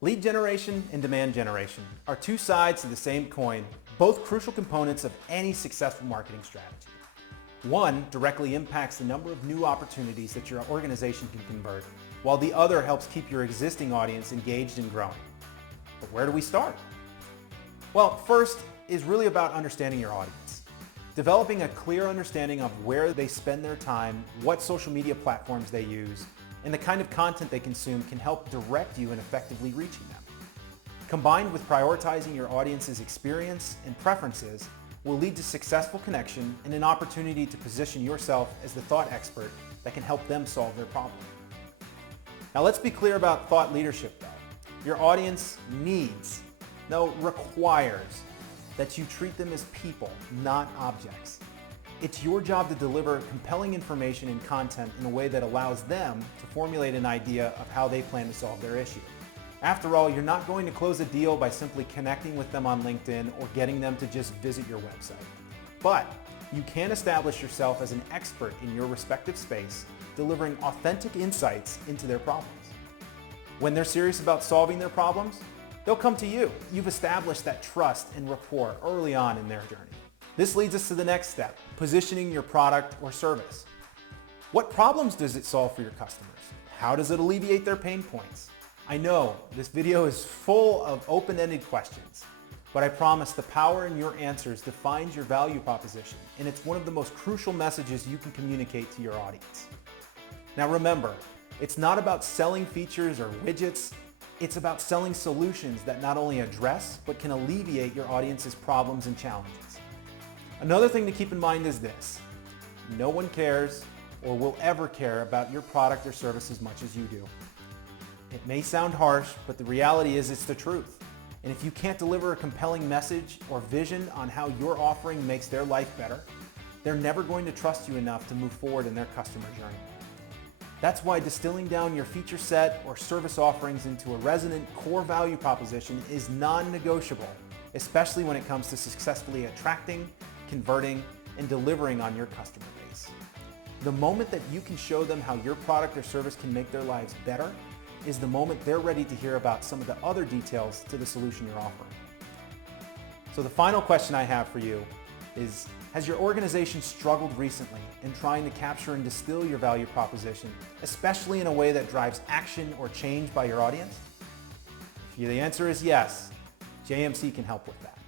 Lead generation and demand generation are two sides to the same coin, both crucial components of any successful marketing strategy. One directly impacts the number of new opportunities that your organization can convert, while the other helps keep your existing audience engaged and growing. But where do we start? Well, first is really about understanding your audience. Developing a clear understanding of where they spend their time, what social media platforms they use, and the kind of content they consume can help direct you in effectively reaching them. Combined with prioritizing your audience's experience and preferences will lead to successful connection and an opportunity to position yourself as the thought expert that can help them solve their problem. Now let's be clear about thought leadership though. Your audience needs, no, requires, that you treat them as people, not objects. It's your job to deliver compelling information and content in a way that allows them to formulate an idea of how they plan to solve their issue. After all, you're not going to close a deal by simply connecting with them on LinkedIn or getting them to just visit your website. But you can establish yourself as an expert in your respective space, delivering authentic insights into their problems. When they're serious about solving their problems, they'll come to you. You've established that trust and rapport early on in their journey. This leads us to the next step, positioning your product or service. What problems does it solve for your customers? How does it alleviate their pain points? I know this video is full of open-ended questions, but I promise the power in your answers defines your value proposition, and it's one of the most crucial messages you can communicate to your audience. Now remember, it's not about selling features or widgets, it's about selling solutions that not only address, but can alleviate your audience's problems and challenges. Another thing to keep in mind is this: no one cares or will ever care about your product or service as much as you do. It may sound harsh, but the reality is it's the truth. And if you can't deliver a compelling message or vision on how your offering makes their life better, they're never going to trust you enough to move forward in their customer journey. That's why distilling down your feature set or service offerings into a resonant core value proposition is non-negotiable, especially when it comes to successfully attracting, converting, and delivering on your customer base. The moment that you can show them how your product or service can make their lives better is the moment they're ready to hear about some of the other details to the solution you're offering. So the final question I have for you is, has your organization struggled recently in trying to capture and distill your value proposition, especially in a way that drives action or change by your audience? If the answer is yes, JMC can help with that.